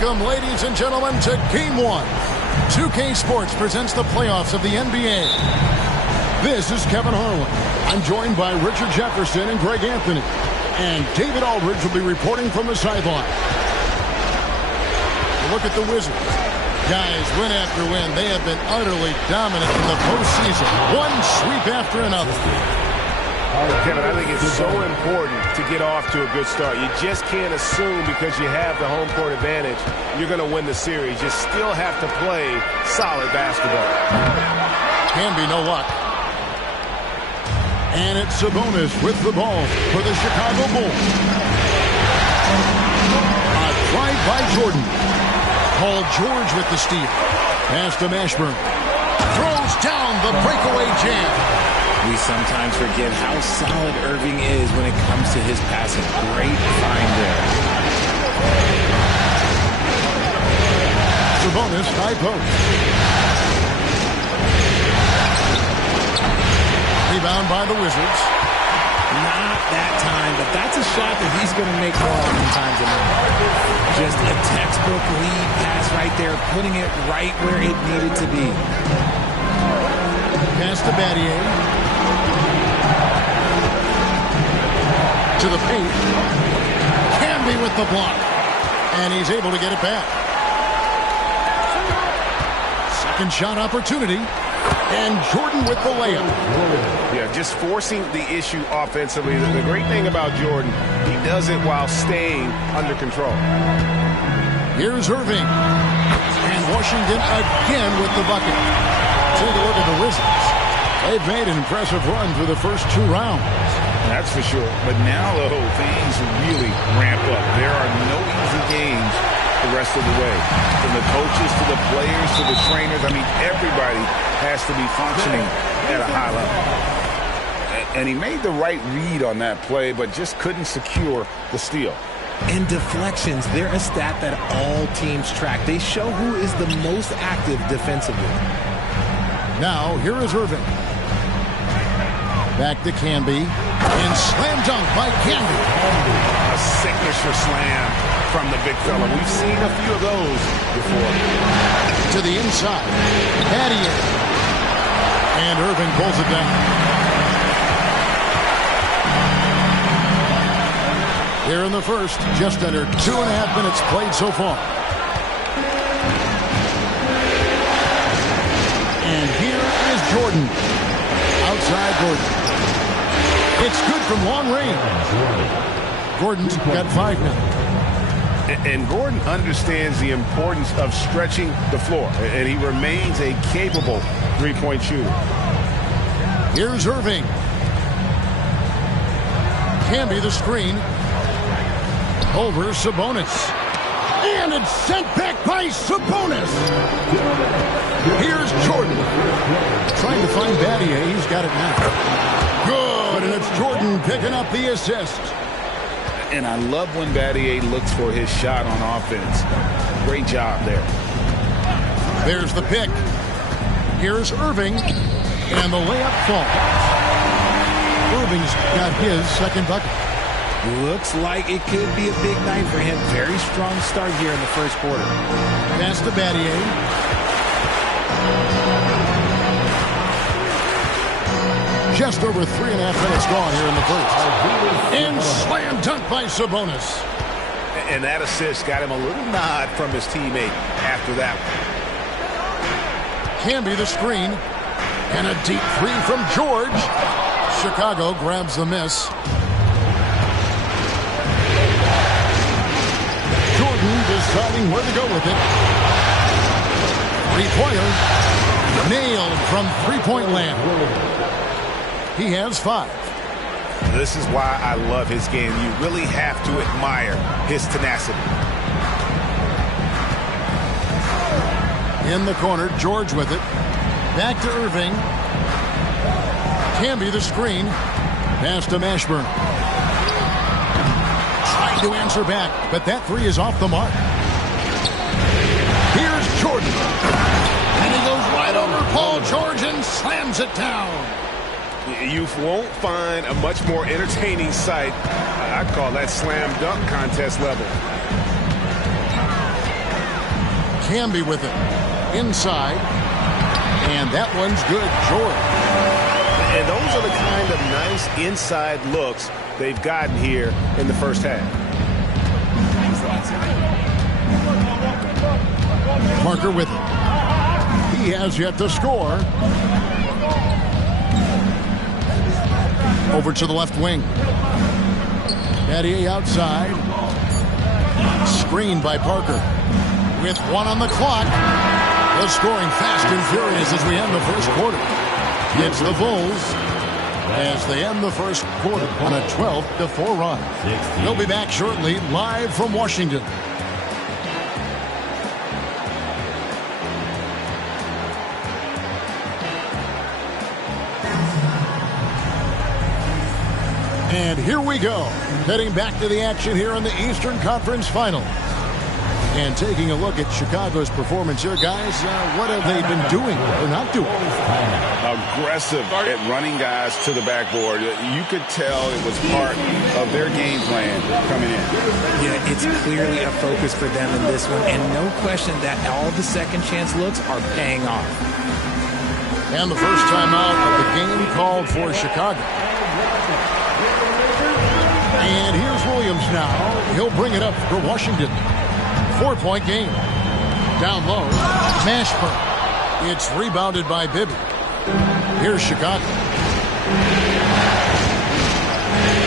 Welcome, ladies and gentlemen, to Game 1. 2K Sports presents the playoffs of the NBA. This is Kevin Harlan. I'm joined by Richard Jefferson and Greg Anthony. And David Aldridge will be reporting from the sideline. Look at the Wizards. Guys, win after win, they have been utterly dominant in the postseason. One sweep after another. Kevin, I think it's so important to get off to a good start. You just can't assume because you have the home court advantage you're going to win the series. You still have to play solid basketball. Can be no luck. And it's Sabonis with the ball for the Chicago Bulls. A drive by Jordan. Paul George with the steal. Pass to Mashburn. Throws down the breakaway jam. We sometimes forget how solid Irving is when it comes to his passing. Great find there. Sabonis, high post. Rebound by the Wizards. Not that time, but that's a shot that he's going to make more oftentimes than not. Just a textbook lead pass right there, putting it right where it needed to be. Pass to Battier. To the paint. Camby with the block. And he's able to get it back. Second shot opportunity. And Jordan with the layup. Yeah, just forcing the issue offensively. The great thing about Jordan, he does it while staying under control. Here's Irving. And Washington again with the bucket. Take a look at the Wizards. They've made an impressive run through the first 2 rounds. That's for sure. But now, though, things really ramp up. There are no easy games the rest of the way. From the coaches to the players to the trainers, I mean, everybody has to be functioning at a high level. And he made the right read on that play, but just couldn't secure the steal. And deflections, they're a stat that all teams track. They show who is the most active defensively. Now, here is Irving. Back to Camby. And slam dunk by Camby. A signature slam from the big fella. We've seen a few of those before. To the inside. Battier. And Irving pulls it down. Here in the first, just under 2.5 minutes played so far. And here is Jordan. Outside Gordon. It's good from long range. Gordon's got 5 now. And Gordon understands the importance of stretching the floor. And he remains a capable three-point shooter. Here's Irving. Camby the screen. Over Sabonis. And it's sent back by Sabonis. Here's Jordan. Trying to find Battier. He's got it now. Good good, and it's Jordan picking up the assist. And I love when Battier looks for his shot on offense. Great job there. There's the pick. Here's Irving, and the layup falls. Irving's got his second bucket. Looks like it could be a big night for him. Very strong start here in the first quarter. Pass to Battier. Just over 3.5 minutes gone here in the first. And slam dunk by Sabonis. And that assist got him a little nod from his teammate after that one. Camby the screen. And a deep three from George. Chicago grabs the miss. Jordan deciding where to go with it. Three-pointer. Nailed from three-point land. He has 5. This is why I love his game. You really have to admire his tenacity. In the corner, George with it. Back to Irving. Camby the screen. Pass to Mashburn. Trying to answer back, but that three is off the mark. Here's Jordan. And he goes right over Paul George and slams it down. You won't find a much more entertaining sight. I call that slam dunk contest level. Camby with it. Inside. And that one's good. George. And those are the kind of nice inside looks they've gotten here in the first half. Parker with it. He has yet to score. Over to the left wing. Battier outside. Screened by Parker. With 1 on the clock. The scoring fast and furious as we end the first quarter. It's the Bulls as they end the first quarter on a 12-4 run. We'll be back shortly, live from Washington. And here we go, heading back to the action here in the Eastern Conference Finals. And taking a look at Chicago's performance here, guys, what have they been doing or not doing? Aggressive at running guys to the backboard. You could tell it was part of their game plan coming in. Yeah, it's clearly a focus for them in this one, and no question that all the second chance looks are paying off. And the first timeout of the game called for Chicago. And here's Williams now. He'll bring it up for Washington. 4-point game. Down low. Mashburn. It's rebounded by Bibby. Here's Chicago.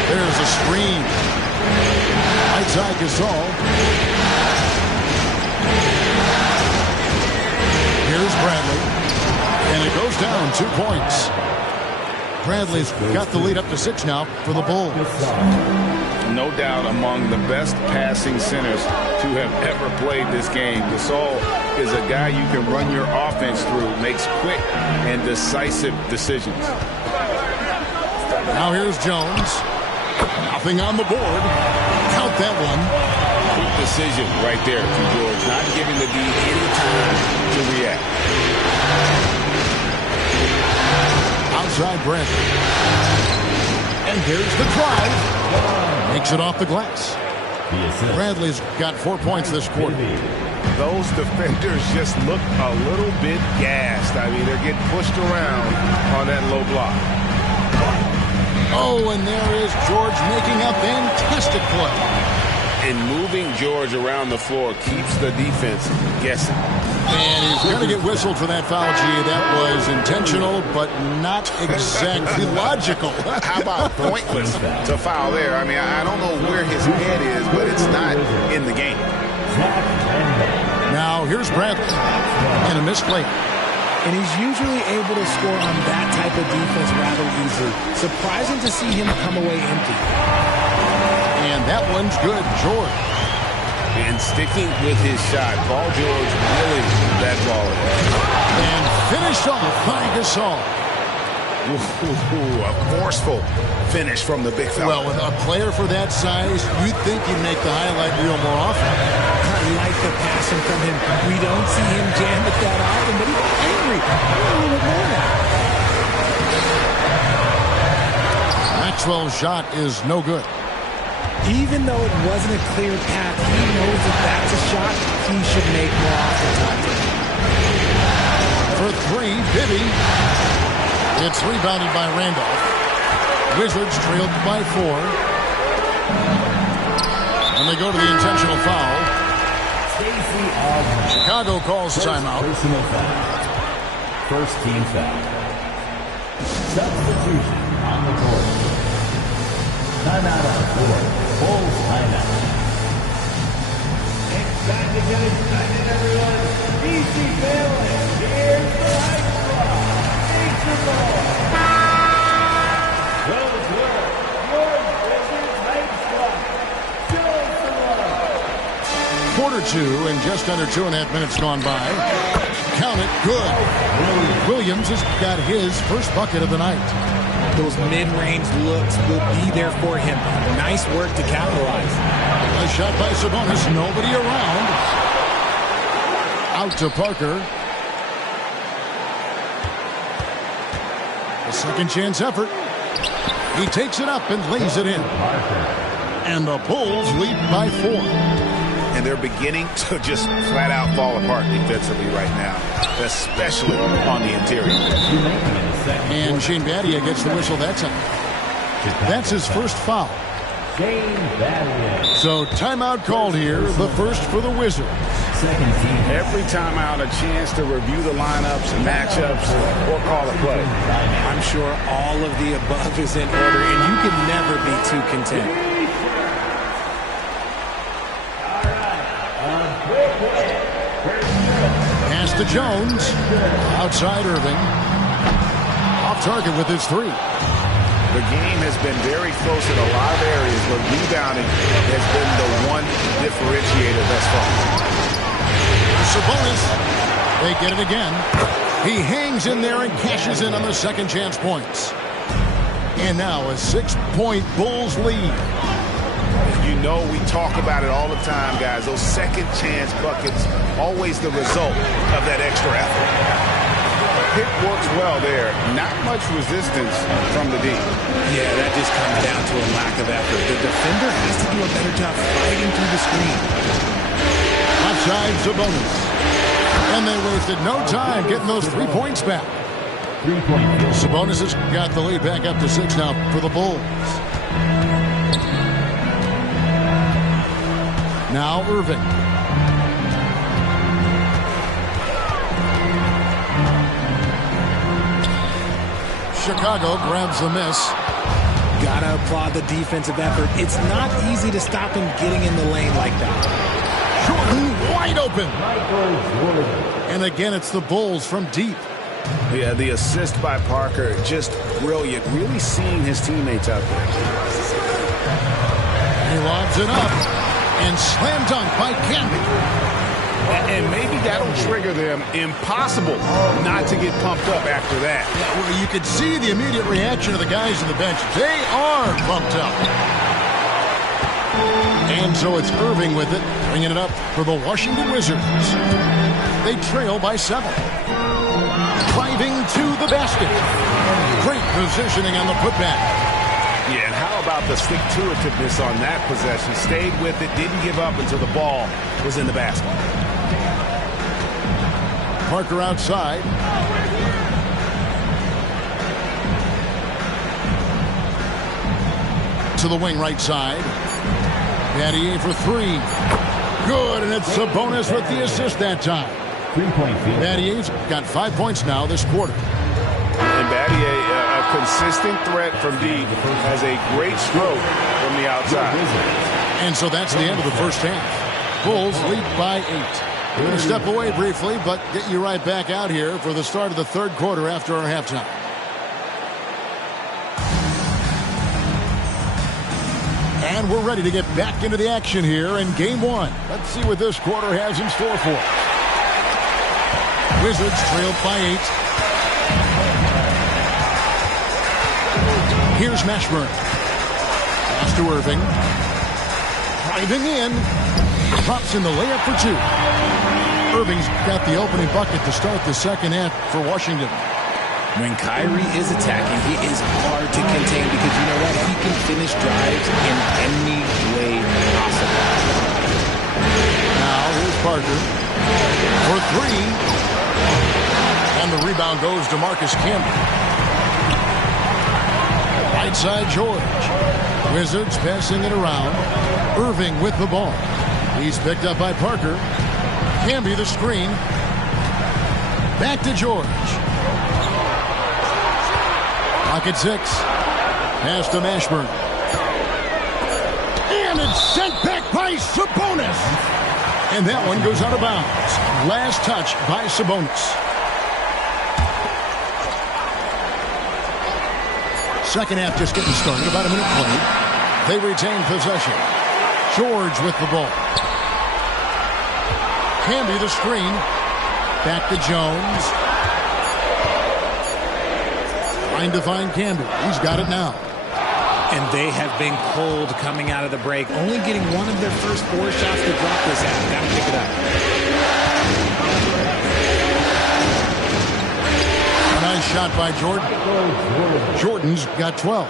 There's a screen. Outside Gasol. Here's Bradley. And it goes down 2 points. Bradley's got the lead up to 6 now for the Bulls. No doubt among the best passing centers to have ever played this game. Gasol is a guy you can run your offense through, makes quick and decisive decisions. Now here's Jones. Nothing on the board. Count that one. Quick decision right there from George, not giving the D any time to react. Outside Bradley. And here's the drive. Makes it off the glass. Bradley's got 4 points this quarter. Those defenders just look a little bit gassed. I mean, they're getting pushed around on that low block. Oh, and there is George making a fantastic play. And moving George around the floor keeps the defense guessing. And he's going to get whistled for that foul, G. That was intentional, but not exactly logical. How about pointless to foul there? I mean, I don't know where his head is, but it's not in the game. Now, here's Bradley. And a misplay. And he's usually able to score on that type of defense rather easily. Surprising to see him come away empty. And that one's good, George. And sticking with his shot, Paul George really that ball in. And finished off by Gasol. Ooh, a forceful finish from the big fella. Well, with a player for that size, you'd think he'd make the highlight reel more often. I like the passion from him. We don't see him jam it that often, but he got angry. A little bit more now. Maxwell's shot is no good. Even though it wasn't a clear path, he knows that that's a shot he should make more often. For three, Bibby. It's rebounded by Randolph. Wizards trailed by 4. And they go to the intentional foul. Chicago calls timeout. Personal foul. First team foul. Substitution on the court. Timeout on the court. Bulls timeout. It's time to get excited, everyone. DC family, here's the High Squad. Feature ball. Those were your Wizards High Squad. Show some love. Quarter 2 and just under 2.5 minutes gone by. Count it, good. Williams has got his first bucket of the night. Those mid-range looks will be there for him. Nice work to capitalize. A shot by Sabonis, nobody around. Out to Parker. A second chance effort. He takes it up and lays it in. And the Bulls lead by 4. And they're beginning to just flat out fall apart defensively right now, especially on the interior. And Shane Battier gets the whistle that time. That's his first foul. So timeout called here, the first for the Wizards. Every timeout, a chance to review the lineups and matchups or call a play. I'm sure all of the above is in order, and you can never be too content. Pass to Jones. Outside Irving. Off target with his 3. The game has been very close in a lot of areas, but rebounding has been the one differentiator thus far. Sabonis. They get it again. He hangs in there and cashes in on the second chance points. And now a 6-point Bulls lead. You know we talk about it all the time, guys. Those second chance buckets, always the result of that extra effort. Pick works well there. Not much resistance from the D. Yeah, that just comes down to a lack of effort. The defender has to do a better job fighting through the screen. Offside Sabonis. And they wasted no time getting those 3 points back. Sabonis has got the lead back up to 6 now for the Bulls. Now Irving. Chicago grabs the miss. Gotta applaud the defensive effort. It's not easy to stop him getting in the lane like that. Jordan wide open. And again, it's the Bulls from deep. Yeah, the assist by Parker, just brilliant. Really seeing his teammates out there. He lobs it up. And slam dunk by Canby. And maybe that'll trigger them. Impossible not to get pumped up after that. Yeah, well, you could see the immediate reaction of the guys on the bench. They are pumped up. And so it's Irving with it, bringing it up for the Washington Wizards. They trail by 7. Driving to the basket. Great positioning on the putback. Yeah, and how about the stick-to-itiveness on that possession? Stayed with it, didn't give up until the ball was in the basket. Parker outside. To the wing right side. Battier for 3. Good, and it's Sabonis with the assist that time. 3-point field. Battier's got 5 points now this quarter. And Battier, a consistent threat from deep, has a great stroke from the outside. And so that's the end of the first half. Bulls lead by 8. We're going to step away briefly, but get you right back out here for the start of the third quarter after our halftime. And we're ready to get back into the action here in Game 1. Let's see what this quarter has in store for us. Wizards trailed by 8. Here's Mashburn. Pass to Irving. Driving in. Drops in the layup for two. Irving's got the opening bucket to start the second half for Washington. When Kyrie is attacking, he is hard to contain because you know what? He can finish drives in any way possible. Now here's Parker for three. And the rebound goes to Marcus Camby. Right side George. Wizards passing it around. Irving with the ball. He's picked up by Parker. Camby the screen. Back to George. Pocket 6. Pass to Mashburn. And it's sent back by Sabonis. And that one goes out of bounds. Last touch by Sabonis. Second half just getting started. About a minute played. They retain possession. George with the ball. Camby the screen. Back to Jones. Trying to find Camby. He's got it now. And they have been cold coming out of the break. Only getting one of their first 4 shots to drop this out. Got to pick it up. A nice shot by Jordan. Jordan's got 12.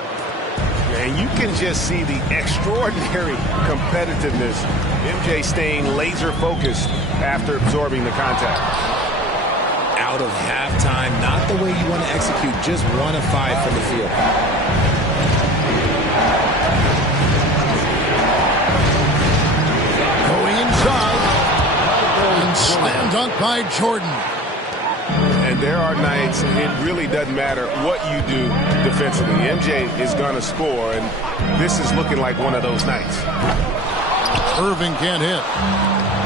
And you can just see the extraordinary competitiveness. MJ staying laser focused after absorbing the contact. Out of halftime, not the way you want to execute, just 1 of 5 from the field. Going inside. And slam dunk by Jordan. And there are nights it really doesn't matter what you do defensively. MJ is going to score, and this is looking like one of those nights. Irving can't hit.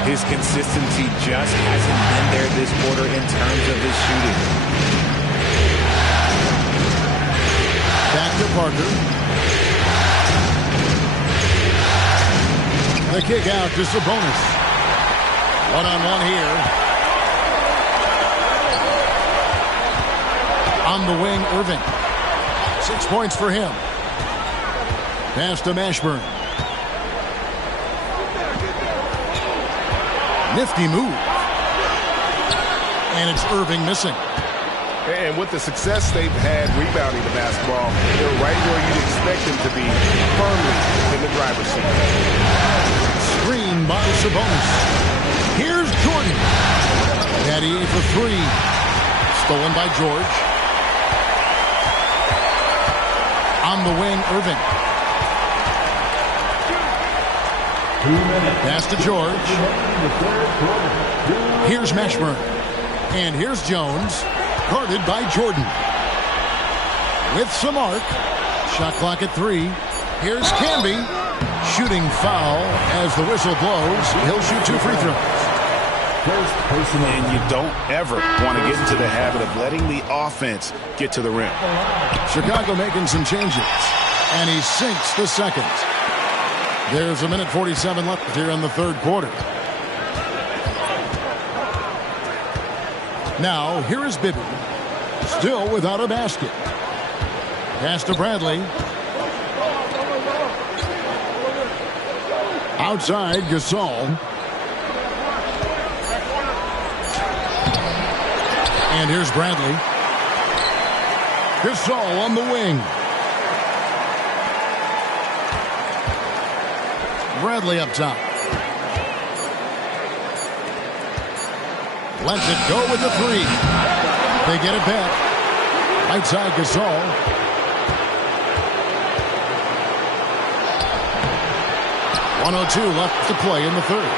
His consistency just hasn't been there this quarter in terms of his shooting. Back to Parker. The kick out to Sabonis. One-on-one here. On the wing, Irving. 6 points for him. Pass to Mashburn. Nifty move. And it's Irving missing. And with the success they've had rebounding the basketball, they're right where you'd expect them to be, firmly in the driver's seat. Screen by Sabonis. Here's Jordan. Daddy for 3. Stolen by George. On the wing, Irving. Pass to George. Here's Mashburn. And here's Jones. Guarded by Jordan. With some arc. Shot clock at 3. Here's Camby. Shooting foul as the whistle blows. He'll shoot 2 free throws. And you don't ever want to get into the habit of letting the offense get to the rim. Chicago making some changes. And he sinks the second. There's a minute 47 left here in the third quarter. Now, here is Bibby. Still without a basket. Pass to Bradley. Outside, Gasol. And here's Bradley. Gasol on the wing. Bradley up top. Lets it go with the 3. They get it back. Right side Gasol. .102 left to play in the third.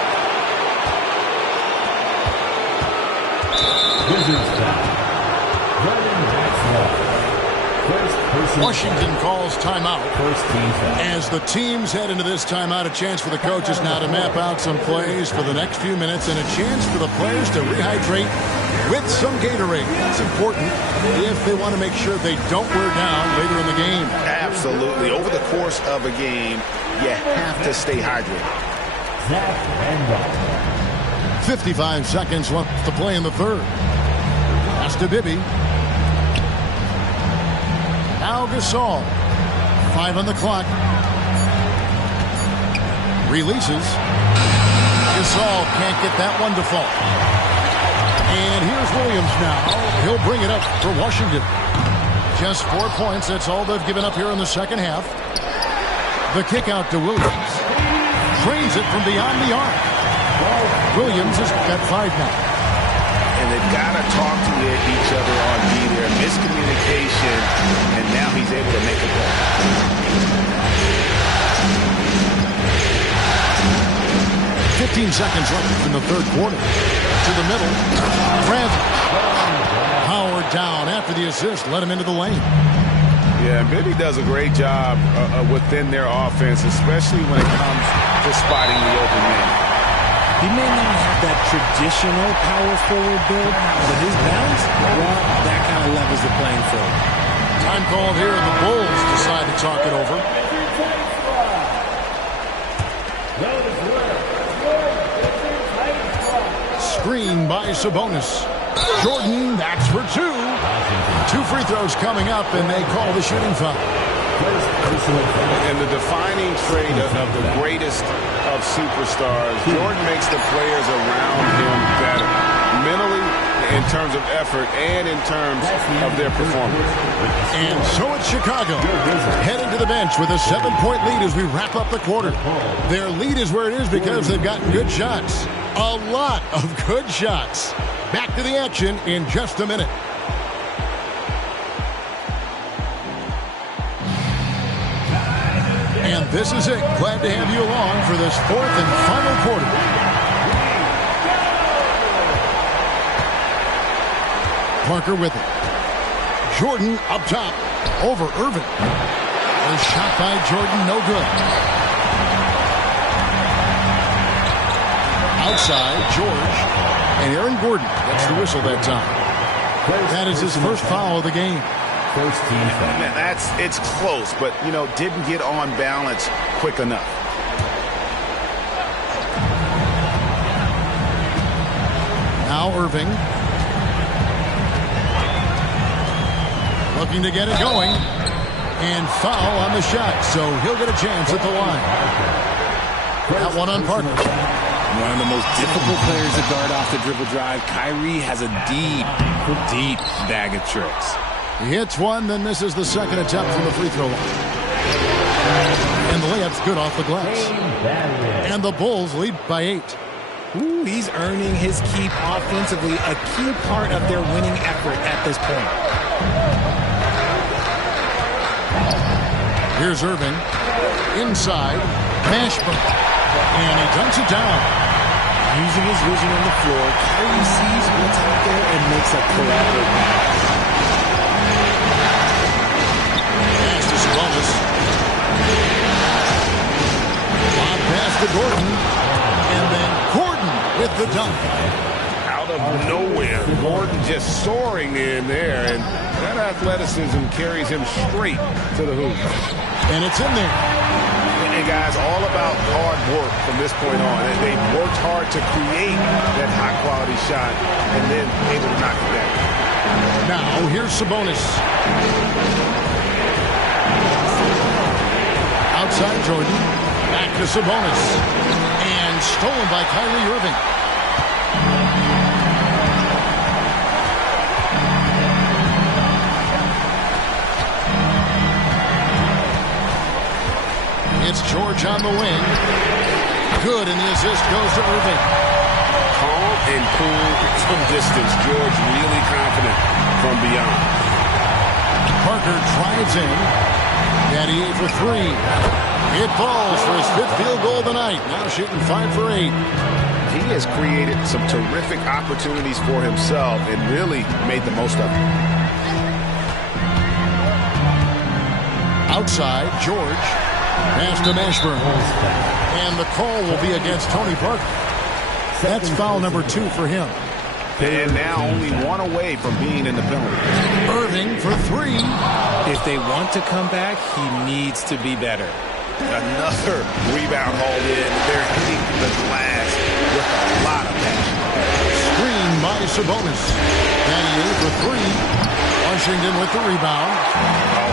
Washington calls timeout. As the teams head into this timeout, a chance for the coaches now to map out some plays for the next few minutes and a chance for the players to rehydrate with some Gatorade. That's important if they want to make sure they don't wear down later in the game. Absolutely. Over the course of a game, you have to stay hydrated. 55 seconds left to play in the third. Pass to Bibby. Now Gasol. 5 on the clock. Releases. Gasol can't get that one to fall. And here's Williams now. He'll bring it up for Washington. Just 4 points. That's all they've given up here in the second half. The kick out to Williams. Drains it from beyond the arc. Williams has got 5 now. And they've got to talk to each other on D there. Miscommunication, and now he's able to make a play. 15 seconds left in the third quarter. To the middle. Grant. Howard down after the assist. Let him into the lane. Yeah, Bibby does a great job within their offense, especially when it comes to spotting the open man. He may not have that traditional power forward build, but his bounce, well, that kind of levels the playing field. Time called here, and the Bulls decide to talk it over. Screen by Sabonis. Jordan, that's for 2. 2 free throws coming up, and they call the shooting foul. And the defining trait of the greatest of superstars, Jordan makes the players around him better, mentally, in terms of effort, and in terms of their performance. And so it's Chicago heading to the bench with a 7-point lead as we wrap up the quarter. Their lead is where it is because they've gotten good shots. A lot of good shots. Back to the action in just a minute. And this is it. Glad to have you along for this 4th and final quarter. Parker with it. Jordan up top over Irving. A shot by Jordan, no good. Outside, George. And Aaron Gordon gets the whistle that time. That is his first foul of the game. First team foul. Man, it's close, but, didn't get on balance quick enough. Now Irving. Looking to get it going. And foul on the shot, so he'll get a chance at the line. That one on Parker. One of the most difficult players to guard off the dribble drive. Kyrie has a deep bag of tricks. He hits one, then misses the second attempt from the free throw line. And the layup's good off the glass. And the Bulls lead by 8. Ooh, he's earning his keep offensively, a key part of their winning effort at this point. Here's Irving. Inside. Mashburn. And he dunks it down. Using his vision on the floor, Kyrie sees what's out there and makes a collateral pass. Pass to Sabonis. Lob pass to Gordon. And then Gordon with the dunk. Out of nowhere, Gordon just soaring in there, and that athleticism carries him straight to the hoop. And it's in there. And guys, all about hard work from this point on. And they worked hard to create that high-quality shot and then able to knock it down. Now, here's Sabonis. Outside Jordan. Back to Sabonis. And stolen by Kyrie Irving. It's George on the wing. Good, and the assist goes to Irving. Calm and cool from distance. George really confident from beyond. Parker drives in. Daddy 8 for 3. It falls for his 5th field goal of the night. Now shooting 5 for 8. He has created some terrific opportunities for himself and really made the most of it. Outside, George. Pass to Mashburn. And the call will be against Tony Parker. That's foul number 2 for him. And now only 1 away from being in the penalty. Irving for 3. If they want to come back, he needs to be better. Another rebound hauled in. They're hitting the glass with a lot of passion. Screen by Sabonis. Danny for 3. Washington with the rebound.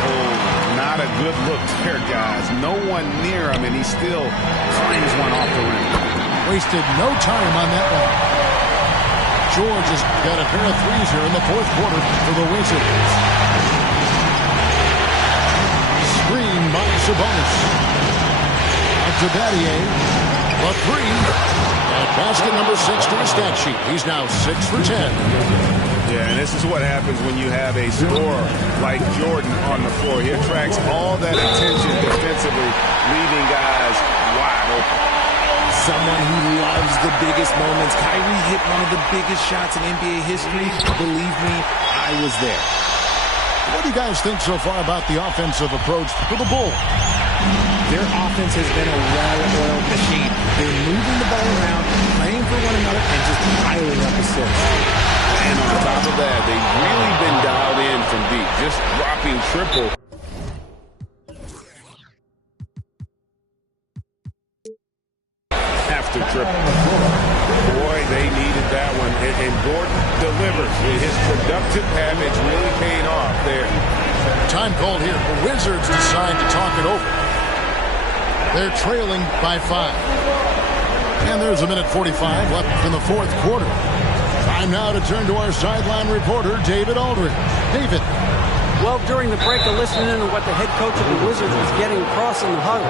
Oh, Not a good look there, guys. No one near him, and he still finds one off the rim. Wasted no time on that one. George has got a pair of threes here in the fourth quarter for the Wizards. Screen by Sabonis. Up to Battier. The three. At basket number 6 to the stat sheet. He's now 6 for 10. Yeah, and this is what happens when you have a scorer like Jordan on the floor. He attracts all that attention defensively, leaving guys wide open. Someone who loves the biggest moments. Kyrie hit one of the biggest shots in NBA history. Believe me, I was there. What do you guys think so far about the offensive approach to the Bulls? Their offense has been a well-oiled machine. They're moving the ball around, playing for one another, and just piling up assists. And on top of that, they've really been dialed in from deep, just dropping triple. After triple. Boy, they needed that one. And Gordon delivers. His productive habits really paying off there. Time called here. The Wizards decide to talk it over. They're trailing by 5. And there's a minute 45 left in the fourth quarter. Time now to turn to our sideline reporter, David Aldridge. David. Well, during the break, I listened in on what the head coach of the Wizards was getting across in the huddle.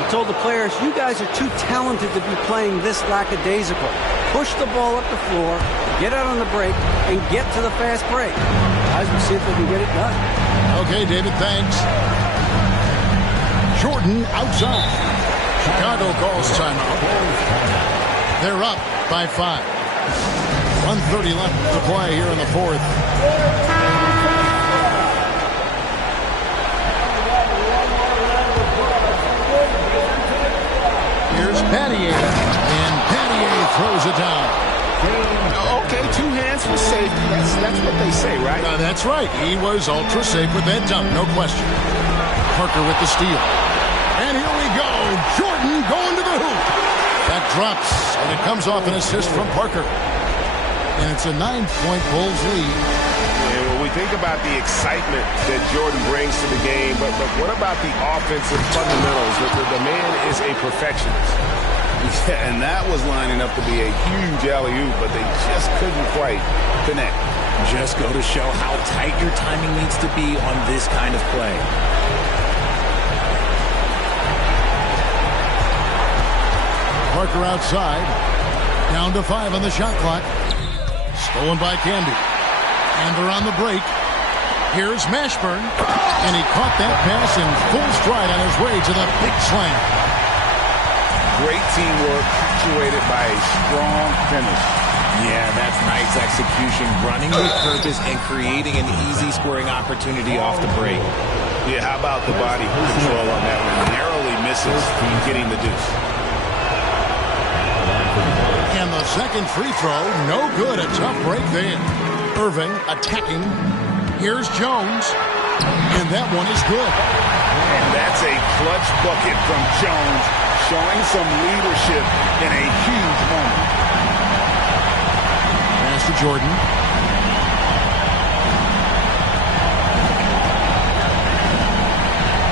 He told the players, you guys are too talented to be playing this lackadaisical. Push the ball up the floor, get out on the break, and get to the fast break. Guys will see if they can get it done. Okay, David, thanks. Jordan outside. Chicago calls timeout. They're up by 5. 1:30 left to play here in the fourth. Here's Battier, and Battier throws it down. Okay, 2 hands for safety. That's what they say, right? That's right. He was ultra safe with that dunk, no question. Parker with the steal. And here we go. Jordan going to the hoop. That drops, and it comes off an assist from Parker. And it's a 9-point Bulls lead. And when we think about the excitement that Jordan brings to the game, but what about the offensive fundamentals? The man is a perfectionist. Yeah, and that was lining up to be a huge alley-oop, but they just couldn't quite connect. Just go to show how tight your timing needs to be on this kind of play. Parker outside. Down to 5 on the shot clock. Stolen by Candy. And they're on the break. Here's Mashburn. And he caught that pass in full stride on his way to the big slam. Great teamwork, punctuated by a strong finish. Yeah, that's nice execution. Running with purpose and creating an easy scoring opportunity off the break. Yeah, how about the body control on that one? Narrowly misses getting the deuce. And the second free throw, no good. A tough break there. Irving attacking. Here's Jones. And that one is good. And that's a clutch bucket from Jones, showing some leadership in a huge moment. Pass to Jordan.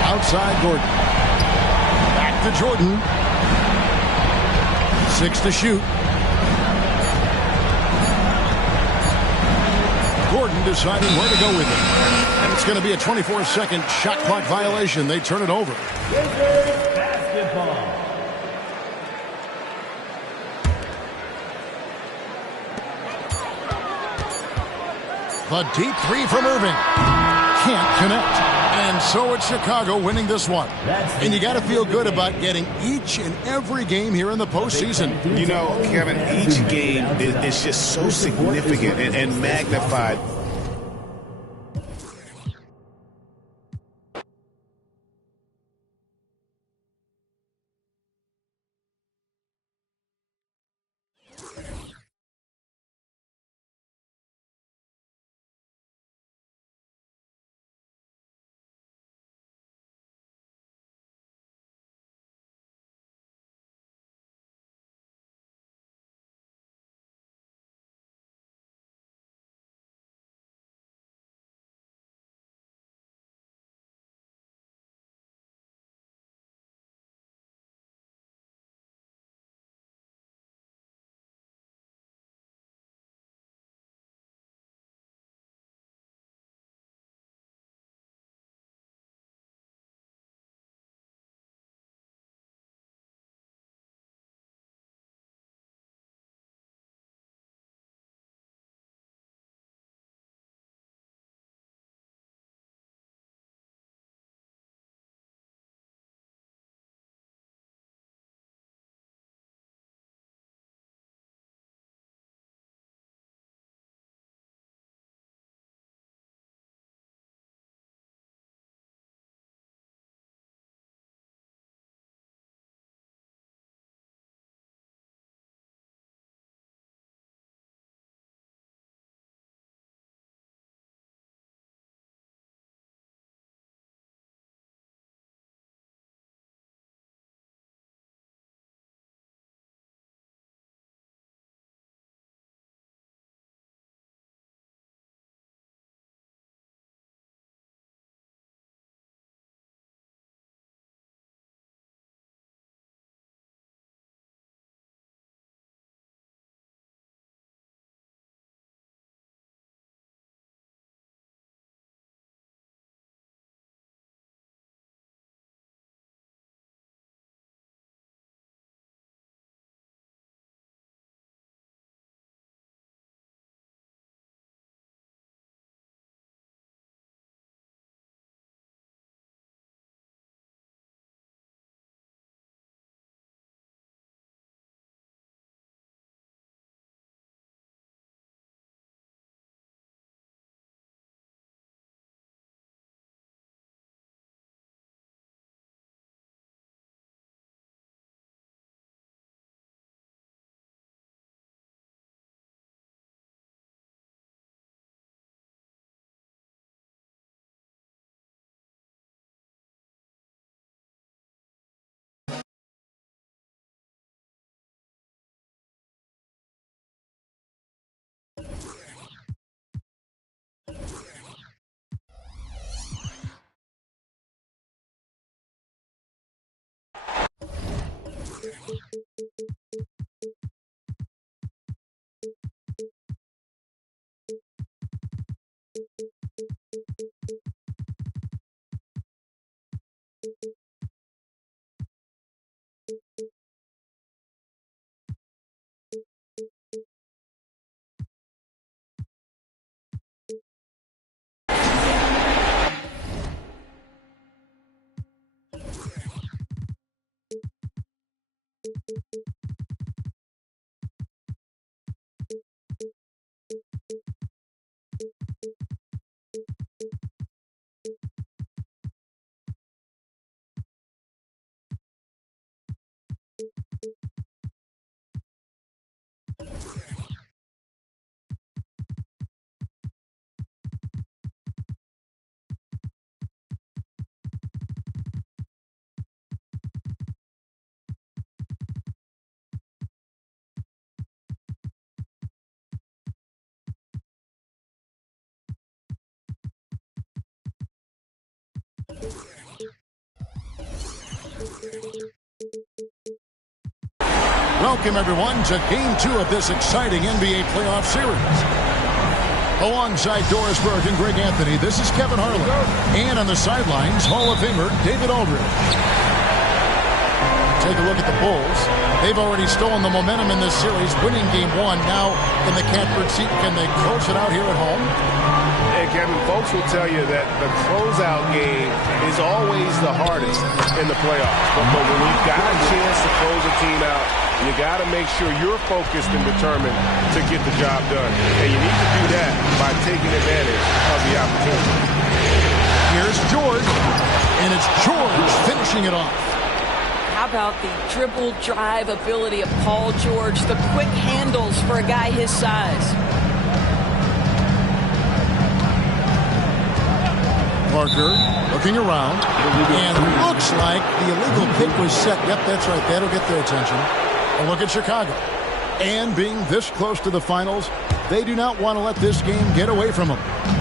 Outside Gordon. Back to Jordan. 6 to shoot. Gordon deciding where to go with it. And it's going to be a 24-second shot clock violation. They turn it over. Wizards basketball. The deep three from Irving. Can't connect. And so it's Chicago winning this one. And you got to feel good about getting each and every game here in the postseason. You know, Kevin, each game is just so significant and magnified. Welcome, everyone, to Game 2 of this exciting NBA playoff series. Alongside Doris Burke and Greg Anthony, this is Kevin Harlan. And on the sidelines, Hall of Famer David Aldridge. Take a look at the Bulls. They've already stolen the momentum in this series, winning Game 1. Now in the catbird seat, can they close it out here at home? And Kevin, folks will tell you that the closeout game is always the hardest in the playoffs. But when you've got a chance to close a team out, you got to make sure you're focused and determined to get the job done. And you need to do that by taking advantage of the opportunity. Here's George, and it's George finishing it off. How about the dribble drive ability of Paul George, the quick handles for a guy his size. Parker looking around, and looks like the illegal pick was set. Yep, that's right. That'll get their attention. A look at Chicago. And being this close to the finals, they do not want to let this game get away from them.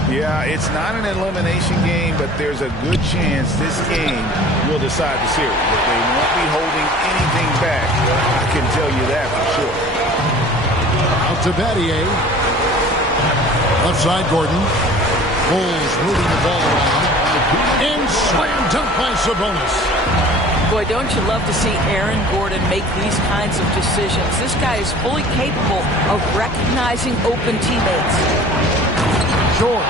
Yeah, it's not an elimination game, but there's a good chance this game will decide the series. But they won't be holding anything back. I can tell you that for sure. Out to Battier. Left side, Gordon. Bulls moving the ball around. And slam dunk by Sabonis. Boy, don't you love to see Aaron Gordon make these kinds of decisions. This guy is fully capable of recognizing open teammates. George.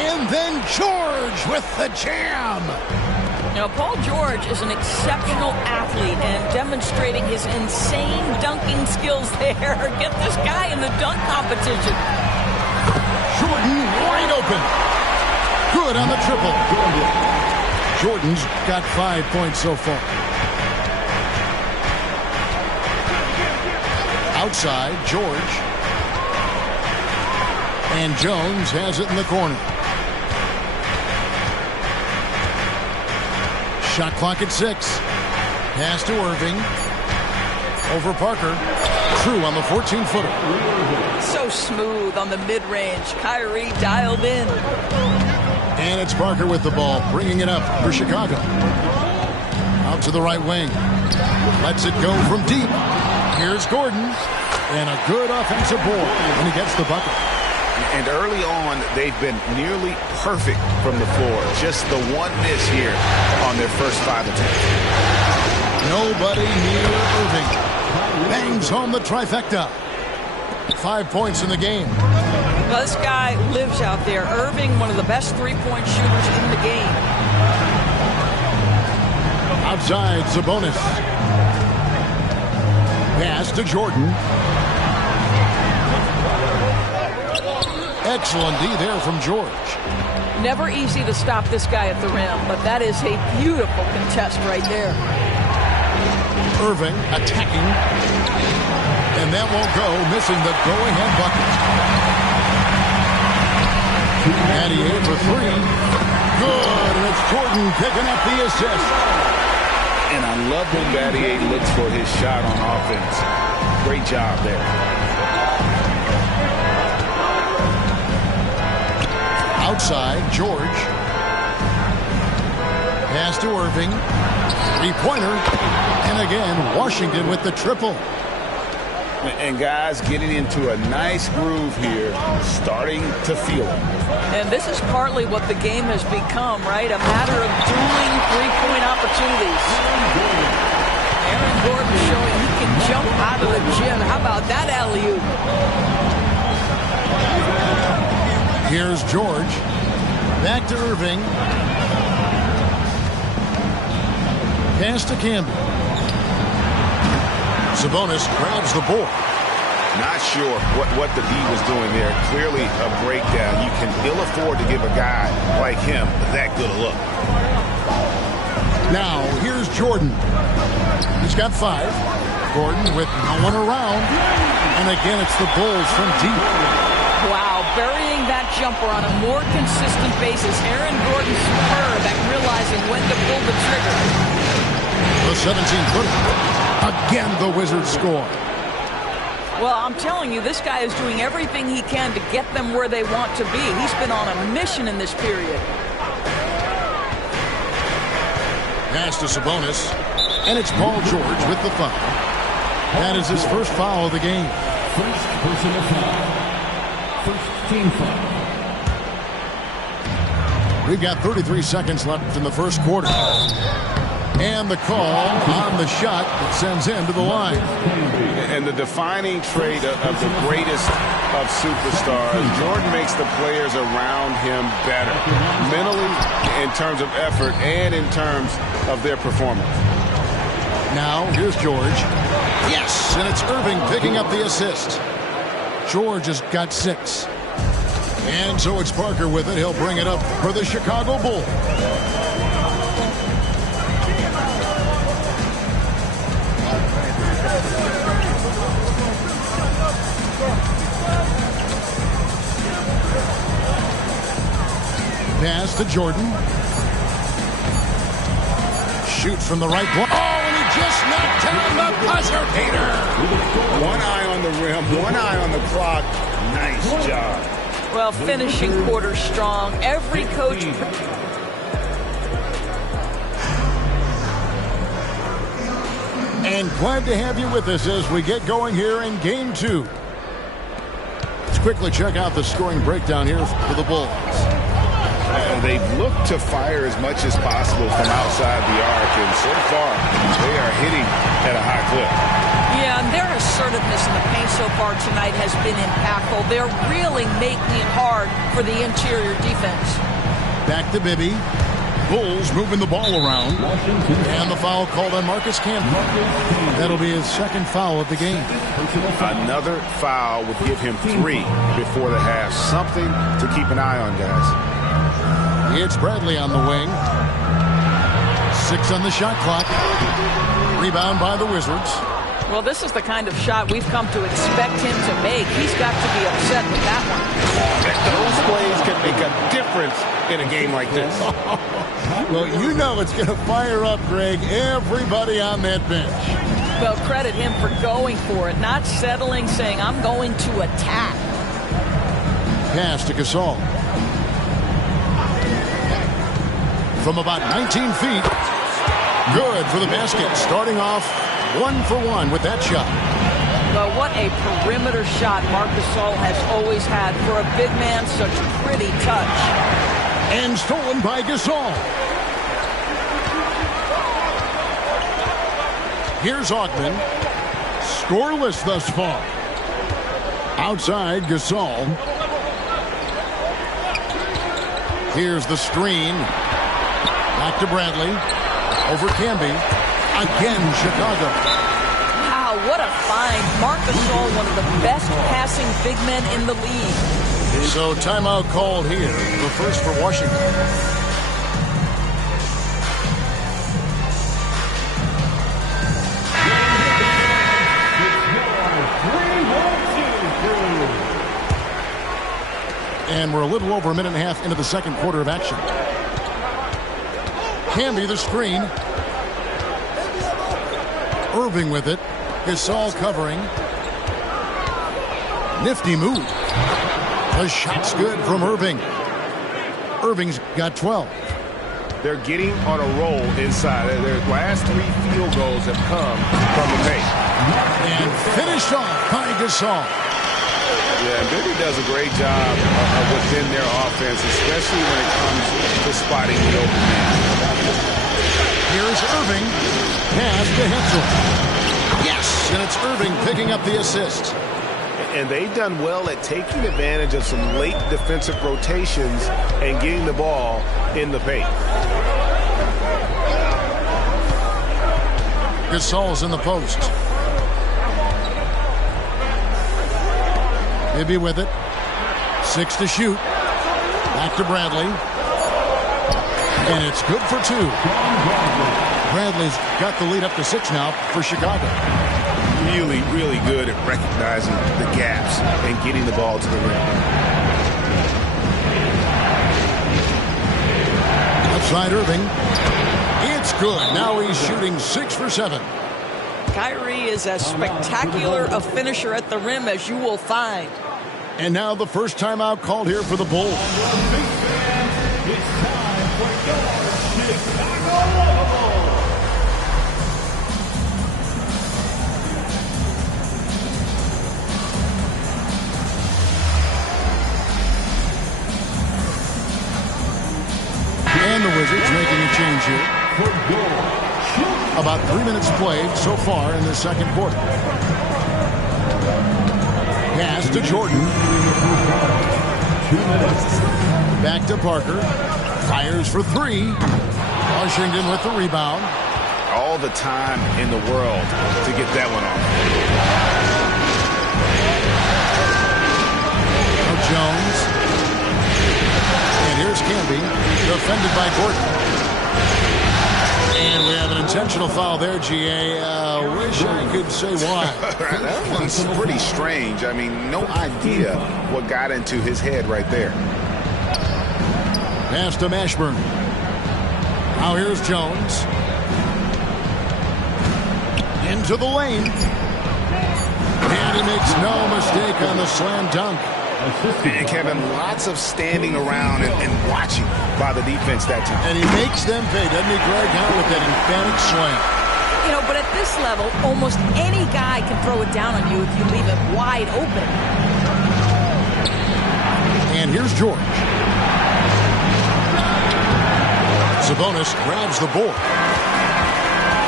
And then George with the jam. Now, Paul George is an exceptional athlete and demonstrating his insane dunking skills there. Get this guy in the dunk competition. Jordan wide open. Good on the triple. Jordan's got 5 points so far. Outside, George. And Jones has it in the corner. Shot clock at 6. Pass to Irving. Over Parker. True on the 14-footer. So smooth on the mid-range. Kyrie dialed in. And it's Parker with the ball, bringing it up for Chicago. Out to the right wing. Lets it go from deep. Here's Gordon. And a good offensive board. And he gets the bucket. And early on, they've been nearly perfect from the floor. Just the one miss here on their first 5 attempts. Nobody near Irving. Bangs home the trifecta. 5 points in the game. Well, this guy lives out there. Irving, one of the best three-point shooters in the game. Outside, Sabonis. Pass to Jordan. Excellent D there from George. Never easy to stop this guy at the rim, but that is a beautiful contest right there. Irving attacking. And that won't go, missing the go-ahead bucket. Battier for 3. Good, and it's Jordan picking up the assist. And I love when Battier looks for his shot on offense. Great job there. Outside, George. Pass to Irving. Three-pointer. And again, Washington with the triple. And guys getting into a nice groove here, starting to feel it. And this is partly what the game has become, right? A matter of dueling three-point opportunities. Aaron Gordon showing he can jump out of the gym. How about that alley-oop? Here's George. Back to Irving. Pass to Campbell. Sabonis grabs the board. Not sure what the D was doing there. Clearly a breakdown. You can ill afford to give a guy like him that good a look. Now, here's Jordan. He's got 5. Gordon with no one around. And again, it's the Bulls from deep. Wow, burying that jumper on a more consistent basis. Aaron Gordon superb at realizing when to pull the trigger. The 17-footer. Again, the Wizards score. Well, I'm telling you, this guy is doing everything he can to get them where they want to be. He's been on a mission in this period. Pass to Sabonis. And it's Paul George with the foul. That is his first foul of the game. First personal foul. First team foul. We've got 33 seconds left in the first quarter. And the call on the shot that sends him to the line. And the defining trait of the greatest of superstars, Jordan makes the players around him better. Mentally, in terms of effort, and in terms of their performance. Now, here's George. Yes, and it's Irving picking up the assist. George has got 6. And so it's Parker with it. He'll bring it up for the Chicago Bulls. Pass to Jordan. Shoots from the right block. Oh, and he just knocked down the buzzer beater. One eye on the rim, one eye on the clock. Nice job. Well, finishing quarter strong. Every coach. And glad to have you with us as we get going here in Game 2. Let's quickly check out the scoring breakdown here for the Bulls. They look to fire as much as possible from outside the arc, and so far they are hitting at a high clip. Yeah, and their assertiveness in the paint so far tonight has been impactful. They're really making it hard for the interior defense. Back to Bibby. Bulls moving the ball around. And the foul called on Marcus Camby. That'll be his second foul of the game. Another foul would give him 3 before the half. Something to keep an eye on, guys. It's Bradley on the wing. 6 on the shot clock. Rebound by the Wizards. Well, this is the kind of shot we've come to expect him to make. He's got to be upset with that one. Those plays can make a difference in a game like this. Well, you know it's going to fire up, Greg, everybody on that bench. Well, credit him for going for it, not settling, saying, I'm going to attack. Pass to Gasol. From about 19 feet. Good for the basket. Starting off 1 for 1 with that shot. Well, what a perimeter shot Marc Gasol has always had. For a big man, such pretty touch. And stolen by Gasol. Here's Augman. Scoreless thus far. Outside, Gasol. Here's the screen. Back to Bradley. Over Camby. Again, Chicago. Wow, what a find. Marc Gasol, one of the best passing big men in the league. So timeout called here. The first for Washington. And we're a little over a minute and a half into the second quarter of action. Camby the screen. Irving with it. Gasol covering. Nifty move. The shot's good from Irving. Irving's got 12. They're getting on a roll inside. Their last 3 field goals have come from the paint. And finished off by Gasol. Yeah, Bibby does a great job within their offense, especially when it comes to spotting the open man. Here's Irving. Pass to Hetzel. Yes, and it's Irving picking up the assist. And they've done well at taking advantage of some late defensive rotations and getting the ball in the paint. Gasol's in the post. Bibby with it. 6 to shoot. Back to Bradley. And it's good for 2. Bradley's got the lead up to 6 now for Chicago. Really, really good at recognizing the gaps and getting the ball to the rim. Outside Irving. It's good. Now he's shooting 6 for 7. Kyrie is as spectacular a finisher at the rim as you will find. And now the first timeout called here for the Bulls. It's time for your Chicago About 3 minutes played so far in the second quarter. Pass to Jordan. 2 minutes. Back to Parker. Fires for three. Washington with the rebound. All the time in the world to get that one off. Jones. And here's Camby. Defended by Gordon. And we have an intentional foul there, G.A. Wish I could say why. That one's pretty strange. I mean, no idea what got into his head right there. Pass to Mashburn. Now here's Jones. Into the lane. And he makes no mistake on the slam dunk. And Kevin, lots of standing around and watching by the defense that time. And he makes them pay, doesn't he, Greg? Now with that emphatic slam. You know, but at this level, almost any guy can throw it down on you if you leave it wide open. And here's George. Sabonis grabs the board.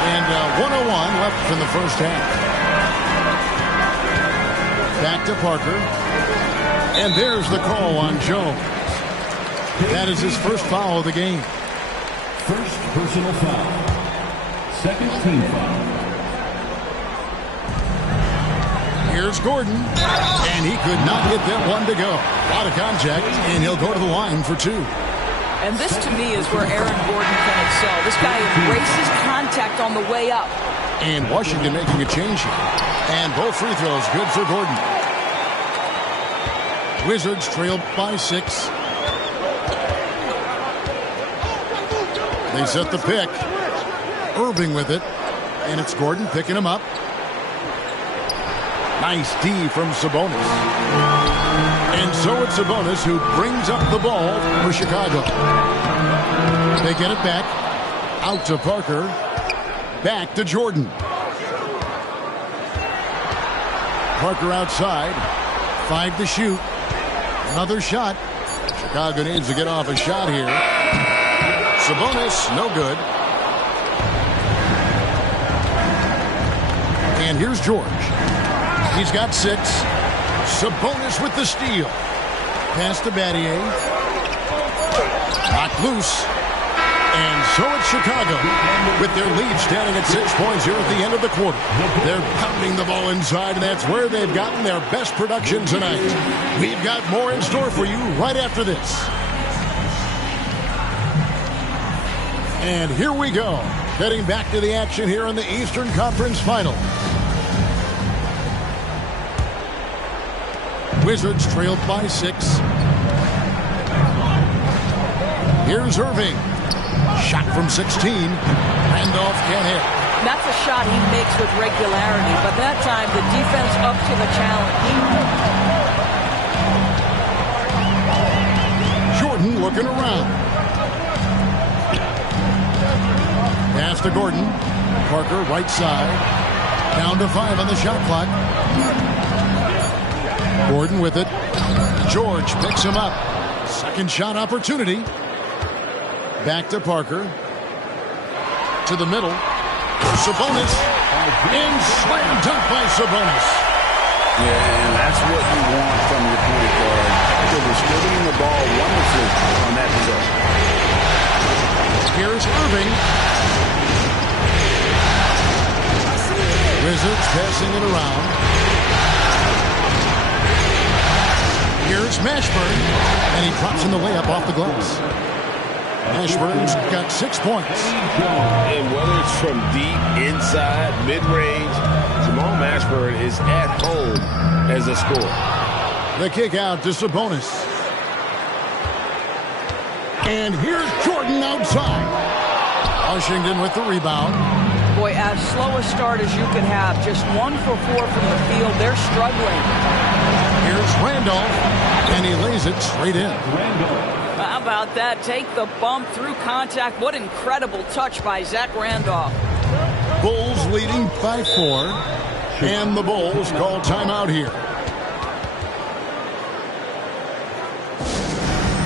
And 1:01 left in the first half. Back to Parker. And there's the call on Jones. That is his first foul of the game. First personal foul. Second team foul. Here's Gordon. And he could not get that one to go. A lot of contact, and he'll go to the line for two. And this, to me, is where Aaron Gordon can excel. This guy embraces contact on the way up. And Washington making a change here. And both free throws good for Gordon. Wizards trailed by 6. They set the pick. Irving with it. And it's Gordon picking him up. Nice D from Sabonis. And so it's Sabonis who brings up the ball for Chicago. They get it back. Out to Parker. Back to Jordan. Parker outside. 5 to shoot. Another shot. Chicago needs to get off a shot here. Sabonis, no good. And here's George. He's got 6. Sabonis with the steal. Pass to Battier. Knocked loose. And so it's Chicago with their lead standing at 6 points here at the end of the quarter. They're pounding the ball inside, and that's where they've gotten their best production tonight. We've got more in store for you right after this. And here we go. Heading back to the action here in the Eastern Conference Final. Wizards trailed by 6. Here's Irving. Shot from 16. Randolph can't hit. That's a shot he makes with regularity, but that time the defense up to the challenge. Jordan looking around. Pass to Gordon. Parker right side. Down to 5 on the shot clock. Gordon with it. George picks him up. Second shot opportunity. Back to Parker. To the middle. Sabonis. And slam dunk by Sabonis. Yeah, and that's what you want from your point guard. They're distributing the ball wonderfully on that possession. Here's Irving. Wizards passing it around. Here's Mashburn. And he drops in the layup off the glass. Mashburn's got 6 points. And whether it's from deep, inside, mid-range, Jamal Mashburn is at home as a scorer. The kick out to Sabonis. And here's Jordan outside. Washington with the rebound. Boy, as slow a start as you can have, just 1 for 4 from the field. They're struggling. Here's Randolph, and he lays it straight in. How about that? Take the bump through contact. What incredible touch by Zach Randolph. Bulls leading by 4, and the Bulls call timeout here.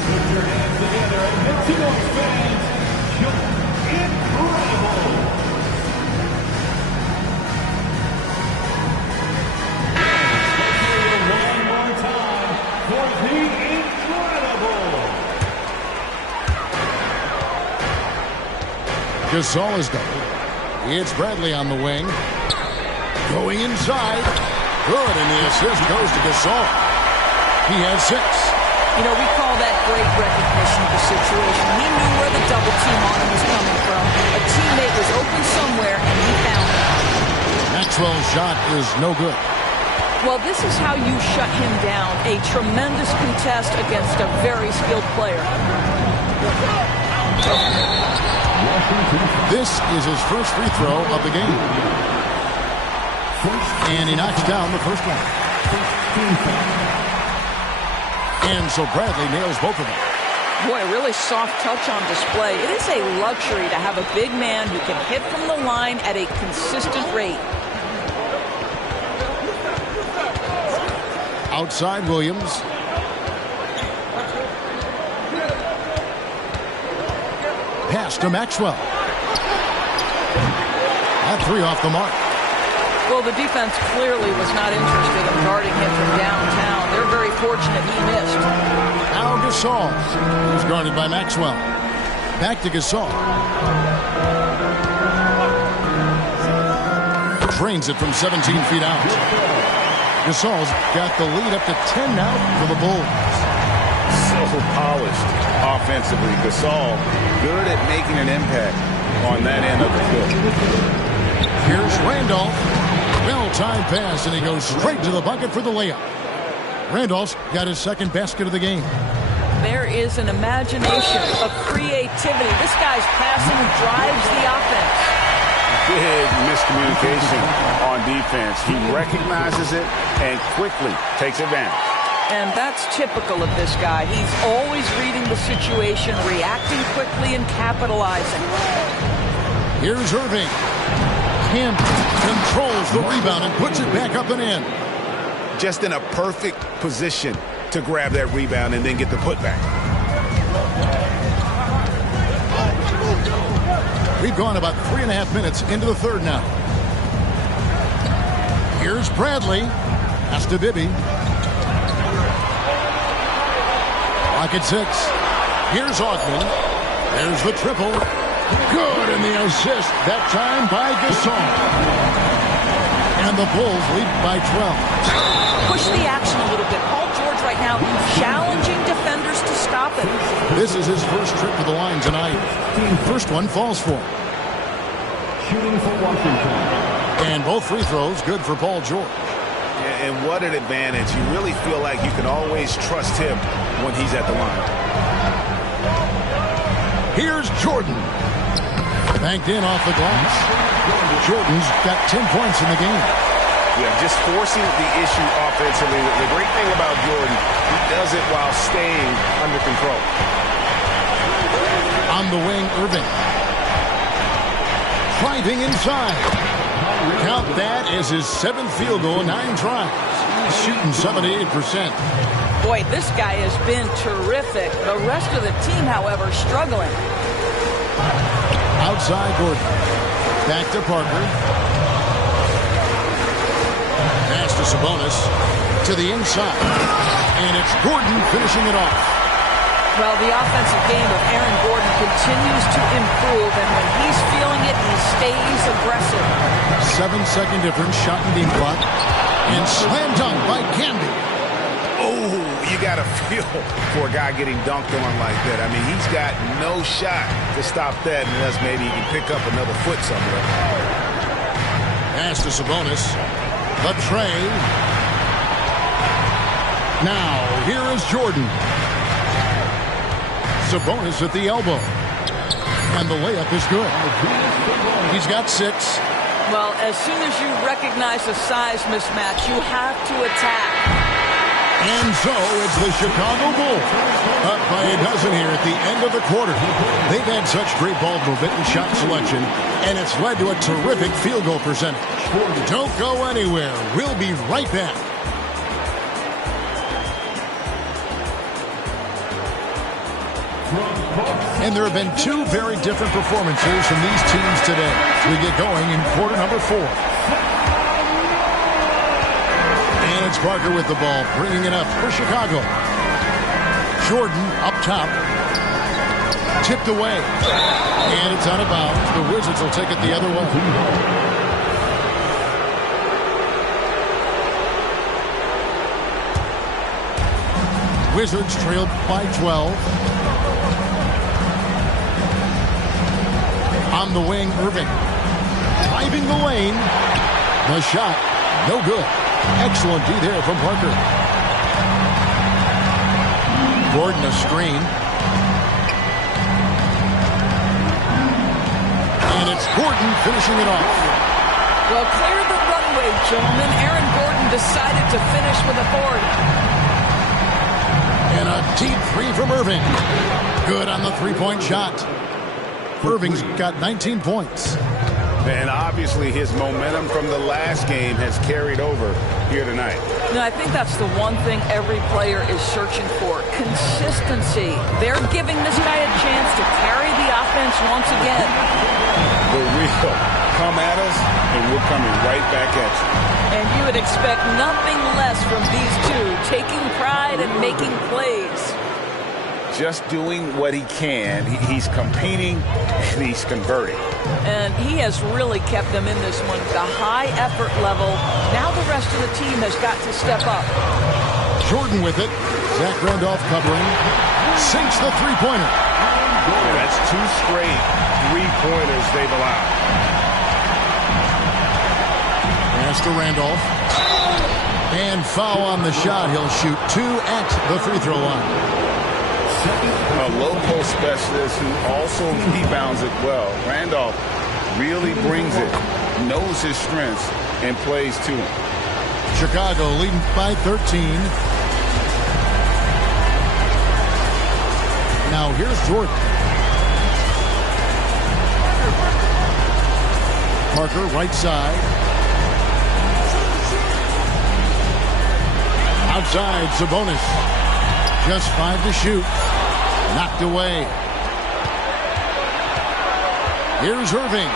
Put your hands together and make some noise, fans. Incredible. Gasol is doubled. It's Bradley on the wing. Going inside. Good, and the assist goes to Gasol. He has 6. You know, we call that great recognition of the situation. He knew where the double team on him was coming from. A teammate was open somewhere, and he found it. Maxwell's shot is no good. Well, this is how you shut him down. A tremendous contest against a very skilled player. This is his first free throw of the game. And he knocks down the first one. And so Bradley nails both of them. Boy, a really soft touch on display. It is a luxury to have a big man who can hit from the line at a consistent rate. Outside Williams. Pass to Maxwell. That 3 off the mark. Well, the defense clearly was not interested in guarding him from downtown. They're very fortunate he missed. Now Gasol. He's guarded by Maxwell. Back to Gasol. Drains it from 17 feet out. Gasol's got the lead up to 10 now for the Bulls. So polished offensively. Gasol good at making an impact on that end of the field. Here's Randolph. Well-timed pass, and he goes straight to the bucket for the layup. Randolph's got his second basket of the game. There is an imagination, a creativity. This guy's passing drives the offense. Big miscommunication on defense. He recognizes it and quickly takes advantage. And that's typical of this guy. He's always reading the situation, reacting quickly, and capitalizing. Here's Irving. Campbell controls the rebound and puts it back up and in. Just in a perfect position to grab that rebound and then get the putback. We've gone about 3.5 minutes into the third now. Here's Bradley. Pass to Bibby. Rocket 6. Here's Augman. There's the triple. Good, and the assist, that time by Gasol. And the Bulls lead by 12. Push the action a little bit. Paul George right now challenging defenders to stop it. This is his first trip to the line tonight. First one falls for him. Shooting for Washington. And both free throws good for Paul George. And what an advantage. You really feel like you can always trust him when he's at the line. Here's Jordan. Banked in off the glass. Jordan's got 10 points in the game. Yeah, just forcing the issue offensively. The great thing about Jordan, he does it while staying under control. On the wing, Irving. Driving inside. Count that as his 7th field goal, 9 tries. Shooting 78%. Boy, this guy has been terrific. The rest of the team, however, struggling. Outside Gordon. Back to Parker. Pass to Sabonis. To the inside. And it's Gordon finishing it off. Well, the offensive game of Aaron Gordon continues to improve, and when he's feeling it, he stays aggressive. 7-second difference, shot and beam clock. And slam dunk by Camby. Oh, you got to feel for a guy getting dunked on like that. I mean, he's got no shot to stop that unless maybe he can pick up another foot somewhere. Pass to Sabonis. The tray. Now, here is Jordan. Sabonis at the elbow. And the layup is good. He's got 6. Well, as soon as you recognize the size mismatch, you have to attack. And so it's the Chicago Bulls up by a dozen here at the end of the quarter. They've had such great ball movement and shot selection, and it's led to a terrific field goal percentage. Don't go anywhere. We'll be right back. And there have been 2 very different performances from these teams today. We get going in quarter number 4. And it's Parker with the ball, bringing it up for Chicago. Jordan up top. Tipped away. And it's out of bounds. The Wizards will take it the other way. Wizards trailed by 12. On the wing, Irving. Driving the lane. The shot, no good. Excellent D there from Parker. Gordon a screen. And it's Gordon finishing it off. Well, clear the runway, gentlemen. Aaron Gordon decided to finish with authority. And a deep three from Irving. Good on the three-point shot. Irving's got 19 points. And obviously his momentum from the last game has carried over here tonight. No, I think that's the one thing every player is searching for. Consistency. They're giving this guy a chance to carry the offense once again. The real come at us, and we're coming right back at you. And you would expect nothing less from these two, taking pride and making plays. Just doing what he can. He's competing, and he's converting. And he has really kept them in this one. The high effort level. Now the rest of the team has got to step up. Jordan with it. Zach Randolph covering. Sinks the three-pointer. Yeah, that's two straight three-pointers they've allowed. Pass to Randolph. And foul on the shot. He'll shoot two at the free throw line. A low-post specialist who also rebounds it well. Randolph really brings it, knows his strengths, and plays to him. Chicago leading by 13. Now here's Jordan. Parker, right side. Outside, Sabonis. Just 5 to shoot. Knocked away. Here's Irving.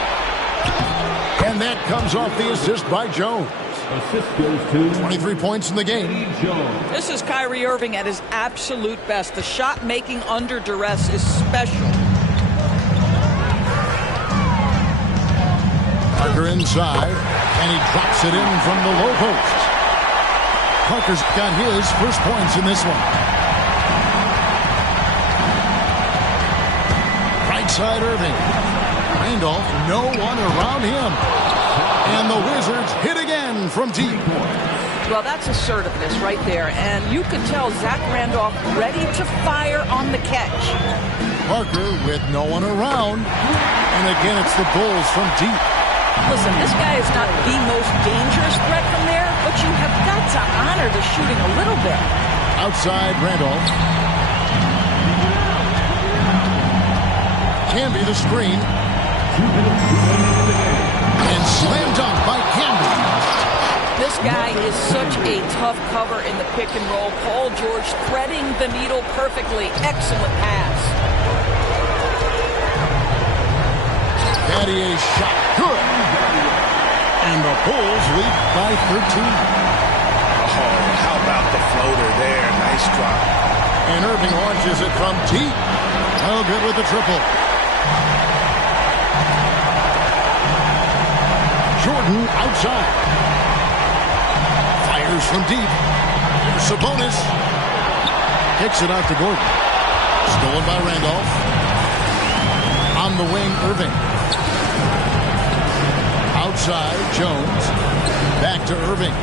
And that comes off the assist by Jones. Assist goes to 23 points in the game. This is Kyrie Irving at his absolute best. The shot making under duress is special. Parker inside. And he drops it in from the low post. Parker's got his first points in this one. Side Irving. Randolph, no one around him. And the Wizards hit again from deep. Well, that's assertiveness right there. And you could tell Zach Randolph ready to fire on the catch. Parker with no one around. And again, it's the Bulls from deep. Listen, this guy is not the most dangerous threat from there, but you have got to honor the shooting a little bit. Outside Randolph. Camby the screen. And slam dunk by Camby. This guy is such a tough cover in the pick and roll. Paul George threading the needle perfectly. Excellent pass. Battier shot good. And the Bulls lead by 13. Oh, how about the floater there? Nice drop. And Irving launches it from deep. Oh, good with the triple. Jordan outside. Fires from deep. Here's Sabonis. Kicks it out to Gordon. Stolen by Randolph. On the wing, Irving. Outside, Jones. Back to Irving.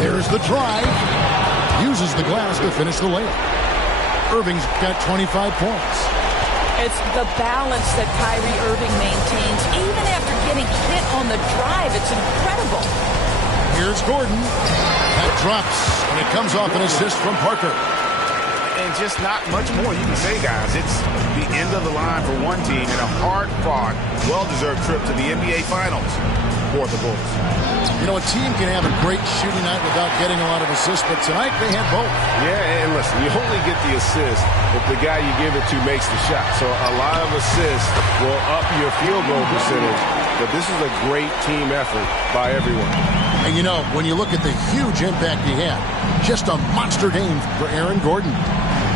There's the drive. Uses the glass to finish the layup. Irving's got 25 points. It's the balance that Kyrie Irving maintains, even after getting hit on the drive. It's incredible. Here's Gordon. That drops, and it comes off an assist from Parker. And just not much more you can say, guys. It's the end of the line for one team and a hard-fought, well-deserved trip to the NBA Finals for the Bulls. You know, a team can have a great shooting night without getting a lot of assists, but tonight they had both. Yeah, and listen, you only get the assist if the guy you give it to makes the shot. So a lot of assists will up your field goal percentage, but this is a great team effort by everyone. And you know, when you look at the huge impact he had, just a monster game for Aaron Gordon.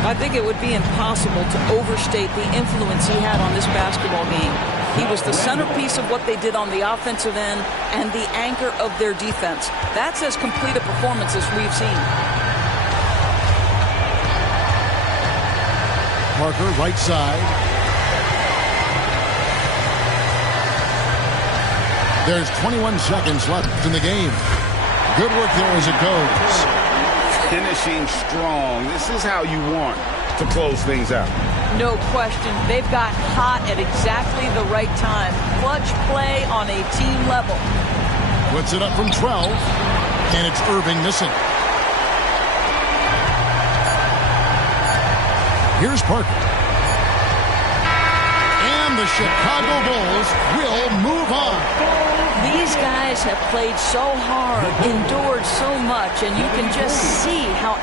I think it would be impossible to overstate the influence he had on this basketball game. He was the centerpiece of what they did on the offensive end and the anchor of their defense. That's as complete a performance as we've seen. Parker, right side. There's 21 seconds left in the game. Good work there as it goes. Finishing strong. This is how you want to close things out. No question. They've got hot at exactly the right time. Clutch play on a team level. Puts it up from 12, and it's Irving missing. Here's Parker. And the Chicago Bulls will move on. These guys have played so hard, endured so much, and you can just see how